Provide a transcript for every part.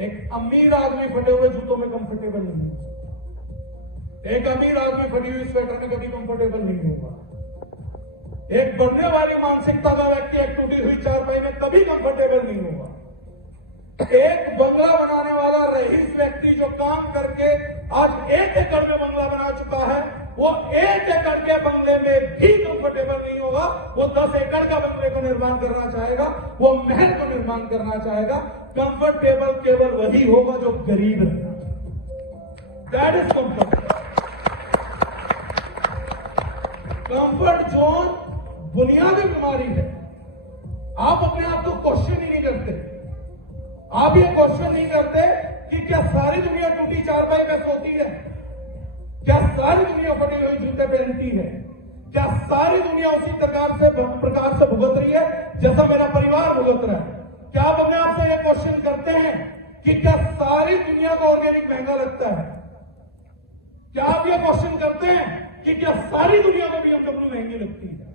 एक अमीर आदमी फटे हुए जूतों में कंफर्टेबल नहीं है। एक अमीर आदमी फटी हुई स्वेटर में कभी कंफर्टेबल नहीं होगा। एक बढ़ने वाली मानसिकता का व्यक्ति एक टूटी हुई चारपाई में कभी कंफर्टेबल नहीं होगा। एक बंगला बनाने वाला रईस व्यक्ति जो काम करके आज 1 एकड़ में बंगला बना चुका है, वो 1 एकड़ के बंगले में भी कंफर्टेबल नहीं होगा। वो 10 एकड़ का बंगले को निर्माण करना चाहेगा, वो महल को निर्माण करना चाहेगा। कंफर्टेबल केवल वही होगा जो गरीब है। That is comfort. Comfort zone बुनियादी बीमारी है। आप अपने आप को क्वेश्चन ही नहीं करते। आप ये क्वेश्चन नहीं करते कि क्या सारी दुनिया टूटी चारपाई में सोती है, क्या सारी दुनिया फटे हुए जूते पहनती है, क्या सारी दुनिया उसी प्रकार से भुगत रही है जैसा मेरा परिवार भुगत रहा है। क्या आप अपने आप से ये क्वेश्चन करते हैं कि क्या सारी दुनिया को ऑर्गेनिक महंगा लगता है? क्या आप ये क्वेश्चन करते हैं कि क्या सारी दुनिया को BMW महंगी लगती है?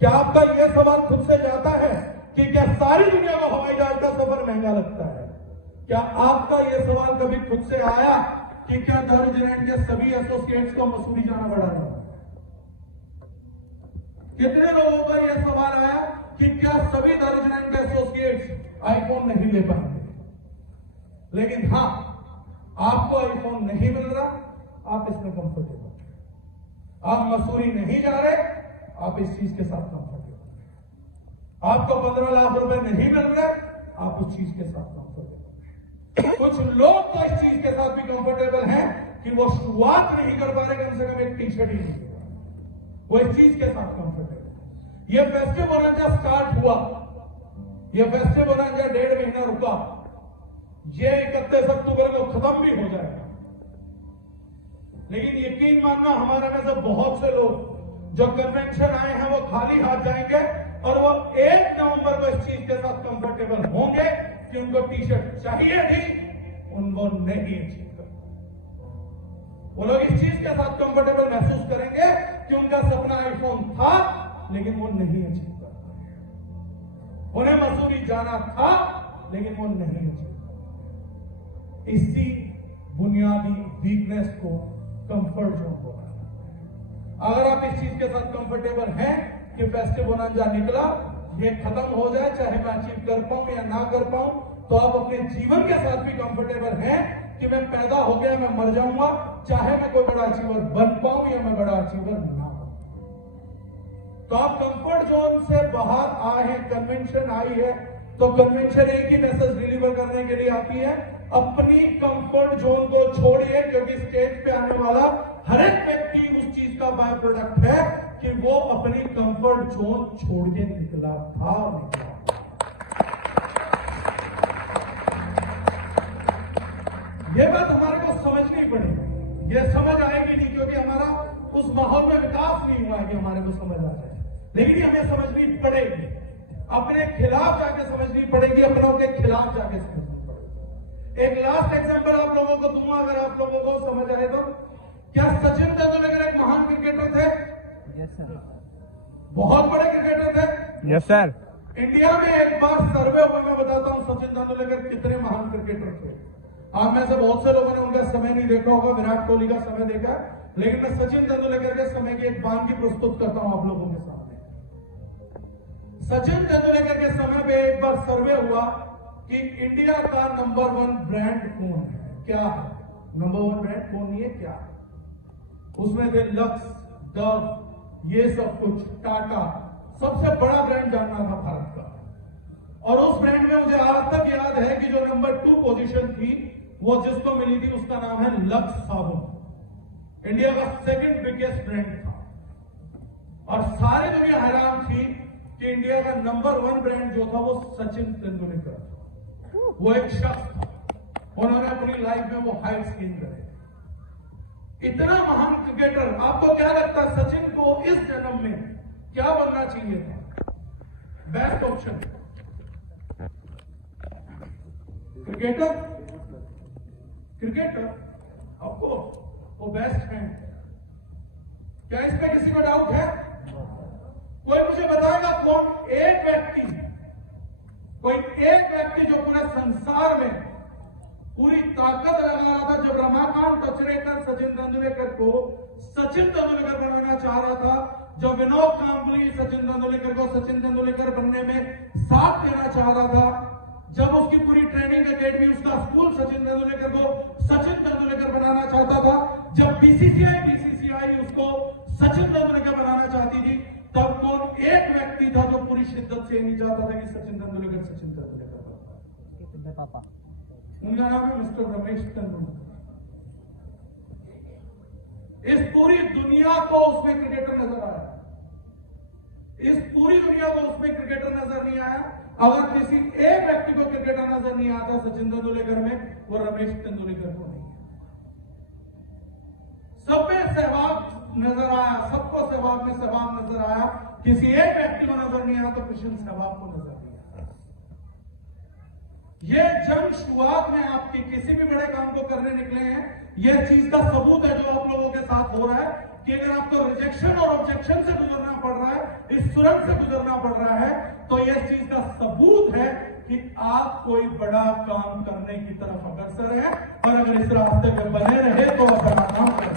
क्या आपका यह सवाल खुद से जाता है कि क्या सारी दुनिया को हवाई जहाज का सफर महंगा लगता है? क्या आपका यह सवाल कभी खुद से आया कि क्या दारूजनैन के सभी एसोसिएट्स को मसूरी जाना पड़ा था? कितने लोगों का यह सवाल आया कि क्या सभी दारूजनैन के एसोसिएट्स आईफोन नहीं ले पाएंगे? लेकिन हां, आपको आईफोन नहीं मिल रहा, आप इसमें कंफर्टेबल। आप मसूरी नहीं जा रहे, आप इस चीज के साथ कंफर्टेबल। आपको 15 लाख रुपए नहीं मिल रहे, आप उस चीज के साथ कंफर्टेबल। कुछ लोग तो इस चीज के साथ भी कंफर्टेबल हैं कि वो शुरुआत नहीं कर पा रहे, कम से कम एक टी शर्ट ही नहीं, वो इस चीज के साथ कंफर्टेबल। ये फेस्टिव बोनांजा स्टार्ट हुआ, ये फेस्टिव बोनांजा 1.5 महीना रुका, ये 31 अक्टूबर को खत्म भी हो जाएगा। लेकिन यकीन मानना, हमारे में से बहुत से लोग जो कन्वेंशन आए हैं वो खाली हाथ जाएंगे और वो 1 नवंबर को इस चीज के साथ कंफर्टेबल होंगे कि उनको टी शर्ट चाहिए थी, उनको नहीं अचीव कर। वो लोग इस चीज के साथ कंफर्टेबल महसूस करेंगे कि उनका सपना आईफोन था, लेकिन वो नहीं अचीव कर पाए। उन्हें मसूरी जाना था, लेकिन वो नहीं अचीव कर। इसी बुनियादी वीकनेस को कंफर्ट जोन बोला। अगर आप इस चीज के साथ कंफर्टेबल हैं कि फेस्टिव बोनांजा निकला, ये खत्म हो जाए, चाहे मैं अचीव कर पाऊं या ना कर पाऊं, तो आप अपने जीवन के साथ भी कंफर्टेबल हैं कि मैं पैदा हो गया, मैं मर जाऊंगा, चाहे मैं कोई बड़ा अचीवर बन पाऊं या मैं बड़ा अचीवर ना हो। तो आप कंफर्ट जोन से बाहर आए हैं, कन्वेंशन आई है, तो कन्वेंशन एक ही मैसेज डिलीवर करने के लिए आती है, अपनी कंफर्ट जोन को छोड़िए। क्योंकि स्टेज पे आने वाला हर एक व्यक्ति उस चीज का बाय प्रोडक्ट है कि वो अपनी कंफर्ट जोन छोड़ के निकला था। ये बात हमारे को समझनी पड़ेगी, ये समझ आएगी नहीं क्योंकि हमारा उस माहौल में विकास नहीं हुआ है कि हमारे को समझ आ जाए। लेकिन हमें समझनी पड़ेगी, अपने खिलाफ जाके समझनी पड़ेगी, अपनों के खिलाफ जाके समझनी पड़ेगी। एक लास्ट एग्जांपल आप लोगों को दूंगा, अगर आप लोगों को समझ आए तो। क्या सचिन तेंदुलकर एक महान क्रिकेटर थे? Yes sir. बहुत बड़े क्रिकेटर थे? Yes sir. इंडिया में एक बार सर्वे हुआ, मैं बताता हूं सचिन तेंदुलकर कितने महान क्रिकेटर थे। आप में से बहुत से लोगों ने उनका समय नहीं देखा होगा, विराट कोहली का समय देखा, लेकिन मैं सचिन तेंदुलकर के समय की एक वानगी प्रस्तुत करता हूं आप लोगों के सामने। सचिन तेंदुलकर के समय पे एक बार सर्वे हुआ कि इंडिया का नंबर 1 ब्रांड कौन है, क्या है? नंबर 1 ब्रांड कौन नहीं है, क्या है? उसमें थे लक्स, डव, ये सब कुछ, टाटा, सबसे बड़ा ब्रांड जानना था भारत का। और उस ब्रांड में मुझे आज तक याद है कि जो नंबर 2 पोजीशन थी वो जिसको मिली थी उसका नाम है लक्स साबुन। इंडिया का 2nd बिगेस्ट ब्रांड था और सारी दुनिया हैरान थी कि इंडिया का नंबर 1 ब्रांड जो था वो सचिन तेंदुलकर था। वो एक शख्स था, उन्होंने अपनी लाइफ में वो हाइट्स गेन करे। इतना महान क्रिकेटर, आपको क्या लगता है सचिन को इस जन्म में क्या बनना चाहिए था? बेस्ट ऑप्शन क्रिकेटर, क्रिकेटर आपको वो बेस्ट है। क्या इस पे किसी को डाउट है? कोई मुझे बताएगा कोई एक व्यक्ति जो पूरे संसार में पूरी ताकत लगा रहा था। जब रमाकांत अचरेकर सचिन तेंदुलकर को सचिन तेंदुलकर बनाना चाह रहा था, जब विनोद कांबली सचिन तेंदुलकर को सचिन तेंदुलकर बनने में साथ देना चाह रहा था, जब उसकी पूरी ट्रेनिंग एकेडमी, उसका स्कूल सचिन तेंदुलकर को सचिन तेंदुलकर बनाना चाहता था, जब बीसीसीआई उसको सचिन तेंदुलकर बनाना चाहती थी, तब कौन एक व्यक्ति था जो पूरी शिद्दत से नहीं चाहता था कि सचिन तेंदुलकर पापा, उनका नाम है मिस्टर रमेश तेंदुलकर। इस पूरी दुनिया को उसमें क्रिकेटर नजर आया, इस पूरी दुनिया को उसमें क्रिकेटर नजर नहीं आया। अगर किसी एक व्यक्ति को क्रिकेटर नजर नहीं आता सचिन तेंदुलकर में, वो रमेश तेंदुलकर को नहीं। सब में सहवाग नजर आया, सबको सहवाग में सहवाग नजर आया, किसी एक व्यक्ति को नजर नहीं आया तो कृष्ण सहवाग को नजर नहीं आया। ये जंग शुरुआत में आपकी किसी भी बड़े काम को करने निकले हैं, यह चीज का सबूत है जो आप लोगों के साथ हो रहा है कि अगर आपको रिजेक्शन और ऑब्जेक्शन से गुजरना पड़ रहा है, इस सुरंग से गुजरना पड़ रहा है, तो यह चीज का सबूत है कि आप कोई बड़ा काम करने की तरफ अग्रसर है, और अगर इस रास्ते पे बने रहे तो वह बड़ा काम करें।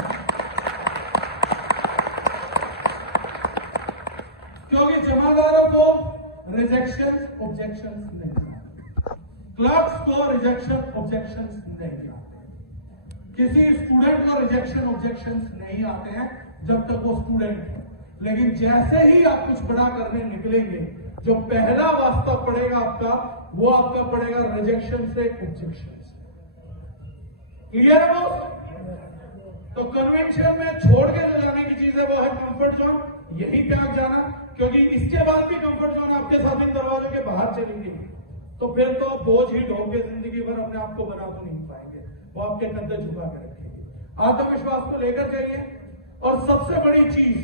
क्योंकि जमादारों को रिजेक्शन ऑब्जेक्शन नहीं, क्लर्क्स को रिजेक्शन ऑब्जेक्शन नहीं आते, किसी स्टूडेंट को रिजेक्शन ऑब्जेक्शन नहीं आते हैं जब तक वो स्टूडेंट है। लेकिन जैसे ही आप कुछ बड़ा करने निकलेंगे, जो पहला वास्ता पड़ेगा आपका, वो आपका पड़ेगा रिजेक्शन से, ऑब्जेक्शन से। क्लियर है वो? तो कन्वेंशन में छोड़ के जो जाने की चीज है वो है कंफर्ट जोन, यही त्याग जाना। क्योंकि इसके बाद भी कंफर्ट जोन आपके साथ इन दरवाजों के बाहर चलेंगे, तो फिर तो बोझ ही ढो के जिंदगी भर अपने आप को बना तो नहीं पाएंगे, वो आपके कंधे झुका के रखेंगे। आत्मविश्वास को लेकर जाइए। और सबसे बड़ी चीज,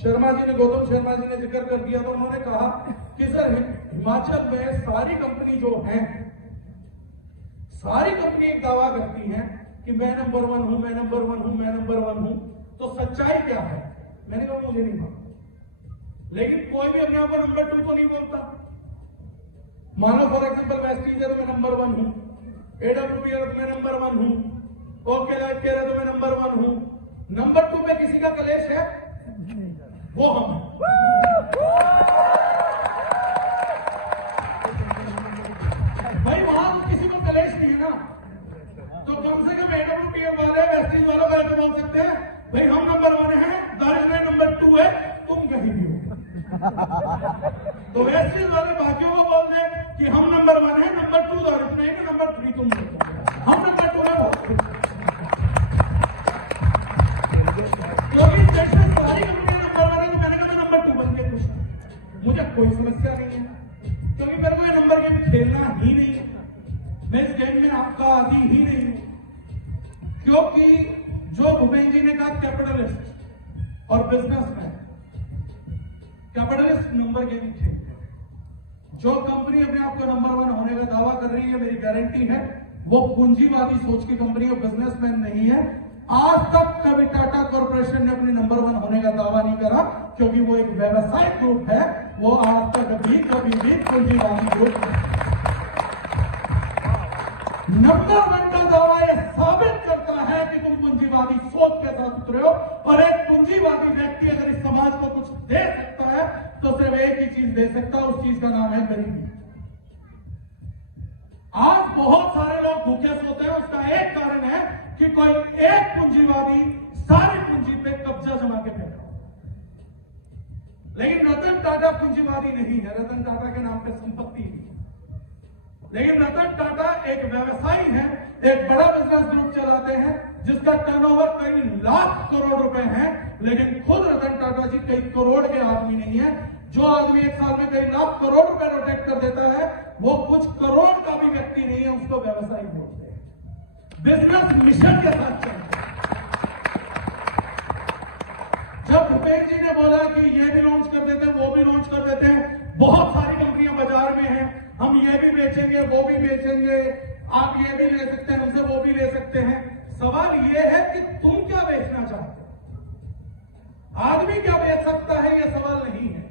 शर्मा जी ने, गौतम शर्मा जी ने जिक्र कर दिया, तो उन्होंने कहा कि सर हिमाचल में सारी कंपनी जो है, सारी कंपनी एक दावा करती हैं कि मैं नंबर 1 हूं, मैं नंबर 1 हूं, मैं नंबर 1 हूं। तो सच्चाई क्या है? मैंने कहा मुझे नहीं मालूम, लेकिन कोई भी अपने आप को नंबर 2 तो नहीं बोलता। मानो फॉर एग्जाम्पल वेस्टीज है तो मैं नंबर 1 हूं, एडब्ल्यूबी है तो मैं नंबर 1 हूं, ओके लाइफ केयर है तो मैं नंबर 1 हूं। नंबर 2 पे किसी का कलेश है? वो हम भाई, वहां किसी को कलेश नहीं है ना, तो कम से कम एडब्ल्यूपीएल वाले, वेस्टीज वालों का ऐसे बोल सकते हैं भाई हम नंबर 1 है, दार्जिलिंग नंबर 2 है, तुम कहीं भी हो। तो वेस्टीज वाले बाकियों को बोल दे कि हम नंबर 1 है, नंबर 2 दार्जिलिंग है, नंबर 3 तुम हो, हम नंबर 2 है। क्योंकि जैसे सारी कंपनी नंबर 1 है, तो मैंने कहा मैं नंबर 2 बन के खुश हूं, मुझे कोई समस्या नहीं है, क्योंकि मेरे को ये नंबर गेम खेलना ही नहीं है, मैं इस गेम में आपका आदि ही नहीं हूं। क्योंकि जो भूपेंद्र जी ने कहा कैपिटलिस्ट और बिजनेसमैन, कैपिटलिस्ट नंबर गेम खेलते हैं। जो कंपनी अपने आप को नंबर 1 होने का दावा कर रही है, मेरी गारंटी है वो पूंजीवादी सोच की कंपनी और बिजनेसमैन नहीं है। आज तक कभी टाटा कॉर्पोरेशन ने अपनी नंबर 1 होने का दावा नहीं करा, क्योंकि वो एक व्यवसायिक ग्रुप है, वो आज तक कभी भी पूंजीवादी ग्रुप है। नंबर 1 का दावा यह साबित करता है कि तुम पूंजीवादी सोच के साथ उतरे हो, और एक पूंजीवादी व्यक्ति अगर इस समाज को कुछ दे सकता है तो सिर्फ एक ही चीज दे सकता है, उस चीज का नाम है गरीबी। आज बहुत सारे लोग भूखे सोते हैं, उसका एक कारण है कि कोई एक पूंजीवादी सारी पूंजी पे कब्जा जमा के बैठा। लेकिन रतन टाटा पूंजीवादी नहीं है, रतन टाटा के नाम पे संपत्ति है, लेकिन रतन टाटा एक व्यवसायी है, एक बड़ा बिजनेस ग्रुप चलाते हैं जिसका टर्नओवर कई लाख करोड़ रुपए है। लेकिन खुद रतन टाटा जी कई करोड़ के आदमी नहीं है। जो आदमी एक साल में कई लाख करोड़ रुपए रोटेट कर देता है, वो कुछ करोड़ का भी व्यक्ति नहीं है, उसको व्यवसायी बोलते हैं, बिजनेस मिशन के साथ चलते हैं। जब भूपेंद्र जी ने बोला कि ये भी लॉन्च कर देते हैं, वो भी लॉन्च कर देते हैं, बहुत सारी कंपनियां बाजार में हैं, हम ये भी बेचेंगे, वो भी बेचेंगे, आप ये भी ले सकते हैं, हमसे वो भी ले सकते हैं। सवाल ये है कि तुम क्या बेचना चाहते हो? आदमी क्या बेच सकता है, यह सवाल नहीं है।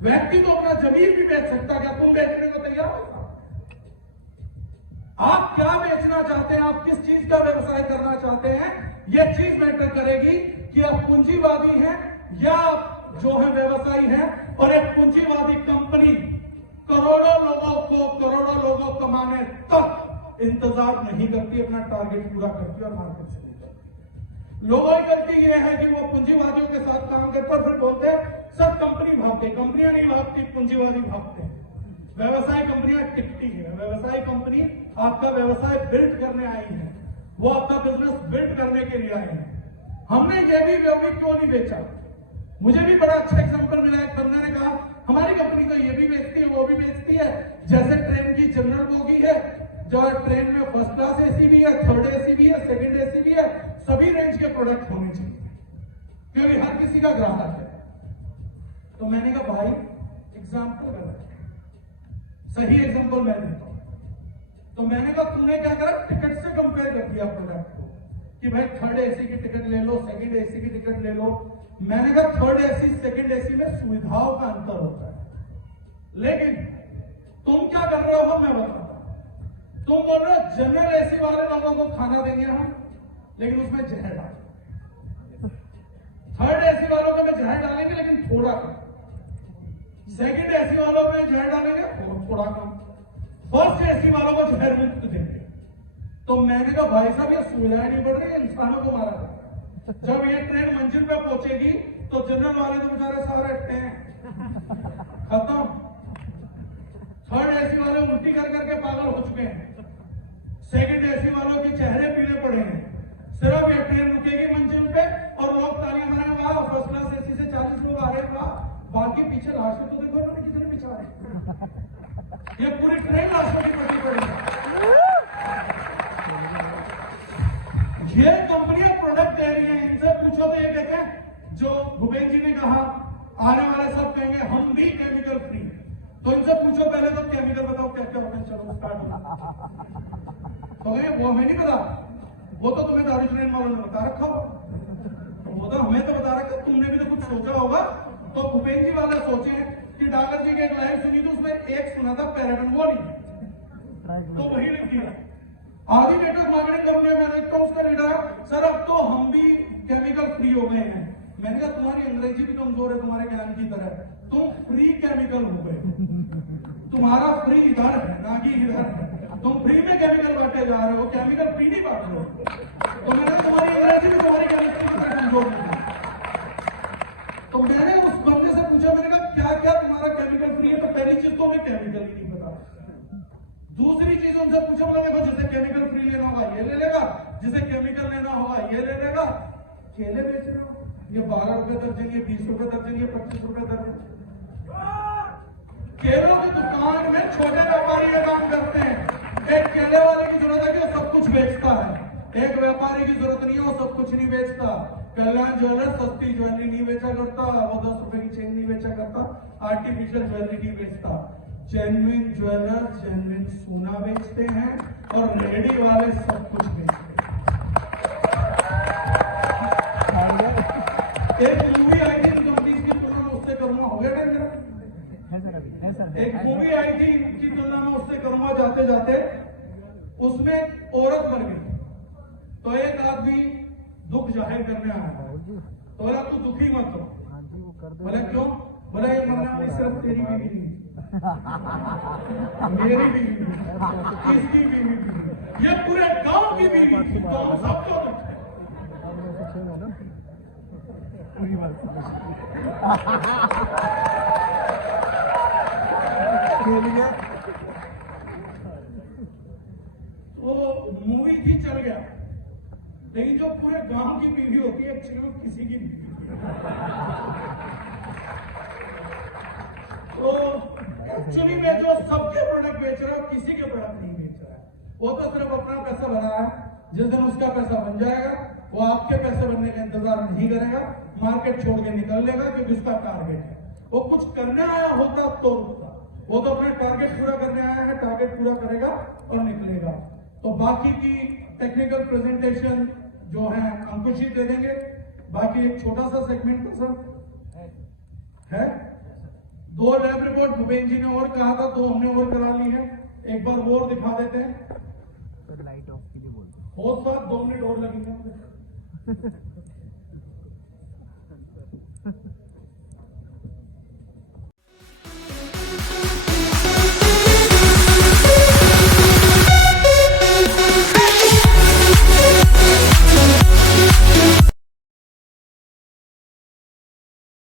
व्यक्ति तो अपना जमीन भी बेच सकता है, क्या तुम बेचने को तैयार हो? आप क्या बेचना चाहते हैं, आप किस चीज का व्यवसाय करना चाहते हैं, यह चीज मैटर करेगी कि आप पूंजीवादी हैं या जो है व्यवसायी हैं। और एक पूंजीवादी कंपनी करोड़ों लोगों कमाने तक इंतजार नहीं करती, अपना टारगेट पूरा करती है और मार्केट से निकलती। लोगों की गलती यह है कि वो पूंजीवादियों के साथ काम करते और फिर बोलते हैं सब कंपनी भागते, कंपनियां नहीं भागती, पूंजीवादी भागते हैं। व्यवसाय कंपनियां टिकती है, व्यवसाय कंपनी आपका व्यवसाय बिल्ड करने आई है, वो आपका बिजनेस बिल्ड करने के लिए आए हैं। हमने ये भी क्यों नहीं बेचा। मुझे भी बड़ा अच्छा एग्जांपल मिला, एक बंदे ने कहा हमारी कंपनी तो ये भी बेचती है, वो भी बेचती है, जैसे ट्रेन की जनरल बोगी है, जो ट्रेन में फर्स्ट क्लास एसी भी है, थर्ड एसी भी है, सेकंड एसी भी है, सभी रेंज के प्रोडक्ट होने चाहिए क्योंकि हर किसी का ग्राहक है। तो मैंने कहा भाई एग्जाम्पल कर, सही एग्जाम्पल मैं देता हूं। तो मैंने कहा तूने क्या करा, टिकट से कंपेयर कर दिया प्रोडक्ट को कि भाई थर्ड एसी की टिकट ले लो, सेकंड एसी की टिकट ले लो। मैंने कहा थर्ड एसी सेकंड एसी में सुविधाओं का अंतर होता है, लेकिन तुम क्या कर रहे हो मैं बताता हूं। तुम बोल रहे हो जनरल एसी वाले लोगों को खाना देंगे हम, लेकिन उसमें जहर डालेंगे। थर्ड एसी वालों को में जहर डालेंगे लेकिन थोड़ा कम, सेकंड एसी वालों में जहर डालेंगे थोड़ा कम, फर्स्ट एसी वालों को जहर मुक्त देंगे। तो मैंने कहा भाई साहब ये सुविधाएं नहीं बढ़ रही, इंसानों को मारा जाएगा। जब ये ट्रेन मंजिल पे पहुंचेगी तो जनरल वाले तो बेचारे सारे खत्म, थर्ड एसी वाले उल्टी कर करके पागल हो चुके हैं, सेकंड एसी वालों के चेहरे पीले पड़े हैं। सिर्फ ये ट्रेन रुकेगी मंजिल पे और लोग तालियां मारेंगे, वाह फर्स्ट क्लास एसी से 40 लोग आ रहे हैं, बाकी पीछे लाशें तो देखो ना कितने बेचारे, ये पूरी ट्रेन लाशों की पड़ी पड़ी है। ये कंपनियां प्रोडक्ट दे रही हैं, इनसे पूछो तो ये देखें, जो भूपेंद्र जी ने कहा आने वाले सब कहेंगे हम भी केमिकल फ्री, तो इनसे पूछो पहले तो केमिकल बताओ क्या क्या होता है, चलो स्टार्ट हो। तो वो हमें नहीं पता, वो तो तुम्हें दारूजनाइन वालों ने बता रखा हो, वो तो हमें तो बता रखा, तुमने भी तो कुछ सोचा होगा। तो भूपेंद्र जी वाले सोचे कि डागर जी की एक लाइन सुनी तो उसमें एक सुना था पैरागन, वो नहीं तो वही लिख दिया। आदि नेटवर्क मार्केटिंग कंपनी में देखता हूं उसका लीडर है सर अब तो हम भी केमिकल फ्री हो गए हैं। मैंने कहा तुम्हारी अंग्रेजी भी कमजोर है तुम्हारे ज्ञान की तरह, तुम फ्री केमिकल हो गए, तुम्हारा फ्री इधर है ना कि इधर है, तुम फ्री में केमिकल बांटे जा रहे हो, केमिकल फ्री नहीं बांट रहे हो। तो मैंने तुम्हारी अंग्रेजी भी तुम्हारी केमिस्ट्री की तरह कमजोर है। तो मैंने उस बंदे से पूछा, मैंने कहा क्या क्या तुम्हारा केमिकल फ्री है, तो पहली चीज तो हमें केमिकल ही नहीं पता। दूसरी चीज उनसे पूछो, बोला देखो जिसे केमिकल फ्री लेना होगा ये ले लेगा, जिसे केमिकल लेना होगा ये ले लेगा। केले बेच रहे हो, ये 12 रुपए दर्जन, ये 20 रुपए दर्जन, ये 25 रुपए दर्जन। केलों की दुकान में छोटे व्यापारी ये काम करते हैं। एक केले वाले की जरूरत है कि वो सब कुछ बेचता है, एक व्यापारी की जरूरत नहीं है वो सब कुछ नहीं बेचता। कल्याण ज्वेलर सस्ती ज्वेलरी नहीं बेचा करता, वो 10 रुपए की चेन नहीं बेचा करता, आर्टिफिशियल ज्वेलरी नहीं बेचता। जेन्युइन ज्वेलर जेन्युइन सोना बेचते हैं और रेडी वाले सब कुछ बेचते हैं। एक मूवी आई थी कंपनीज की तुलना में उससे करूंगा, हो गया मेरा एक मूवी आई थी इनकी तुलना में उससे करूंगा, जाते जाते उसमें औरत मर गई तो एक आदमी दुख जाहिर करने आया, तो बोला तू दुखी मत हो। बोले क्यों? बोला ये मरने वाली सिर्फ तेरी बीवी नहीं, मेरी बीवी, इसकी बीवी, ये पूरे गांव की बीवी थी, तो हम सबको तो मूवी थी चल गया, लेकिन जो पूरे गांव की बीवी होती है एक्चुअली किसी की बीवी तो एक्चुअली में जो सबके प्रोडक्ट बेच रहा है किसी के प्रोडक्ट नहीं बेच रहा है, वो तो सिर्फ अपना पैसा बना है। जिस दिन उसका पैसा बन जाएगा वो आपके पैसे बनने का इंतजार नहीं करेगा, मार्केट छोड़ के निकल लेगा क्योंकि उसका टारगेट है। वो कुछ करने आया होता तो रुकता, वो तो अपने टारगेट पूरा करने आया है, टारगेट पूरा करेगा और निकलेगा। तो बाकी की टेक्निकल प्रेजेंटेशन जो है अंकुश जी दे देंगे। बाकी एक छोटा सा सेगमेंट का सर है, 2 लैब रिपोर्ट भूपेंद्र जी ने और कहा था, 2 हमने और करा ली है, एक बार वो और दिखा देते हैं। हो साथ 2 मिनट और लगेंगे